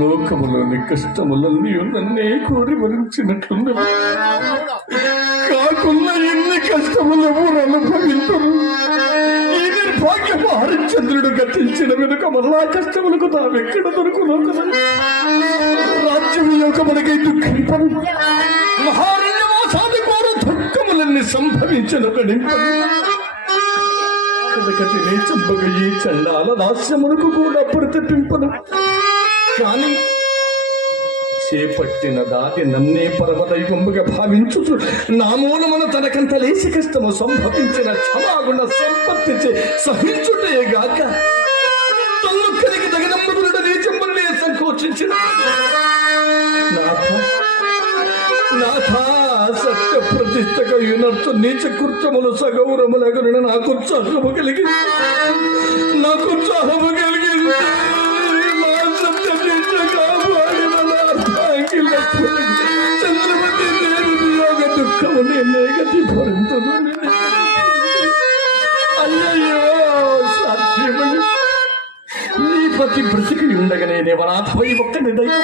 లోకములోని కష్టములన్నీ నన్నే కోరి వరించినట్లుంది. కాకుండా ఎన్ని కష్టములు ఎవరు అనుభవించరు. ఈ నిర్భాగ్యము హరిశ్చంద్రుడు గతించిన వెనుక మళ్ళా కష్టములకు తామెక్కడ దొరుకును కదా. రాజ్యం యొక్క మనకై దుఃఖింపను, మహారణ్యవాసాది కోర దుఃఖములన్నీ సంభవించను గడింపను. కదకటి నే చంపగా ఈ చండాల దాస్యమునకు కూడా ప్రతిపింపను. కానీ చేపట్టిన దాటి నన్నే పరమదైవముగా భావించుచు నా మూలమున తనకంత లేసి కష్టము సంభవించిన క్షమాగుణ సంపత్తి సహించుటే గాక తొల్లొక్కరికి తగినమ్ముకున్ననే చెంబలనే సంకోచించిన సత్య ప్రతిష్టగా యునర్చు నీచ కృత్యములు సగౌరములగను నాకు ఉత్సాహము కలిగి చంద్రమతి యోగ దుఃఖము నేగతి భరించను. అయ్యయ్యో సాధ్యమని నీ పతి బ్రతికి ఉండగానే దేవనాథమై ఒక్క నిర్ణయం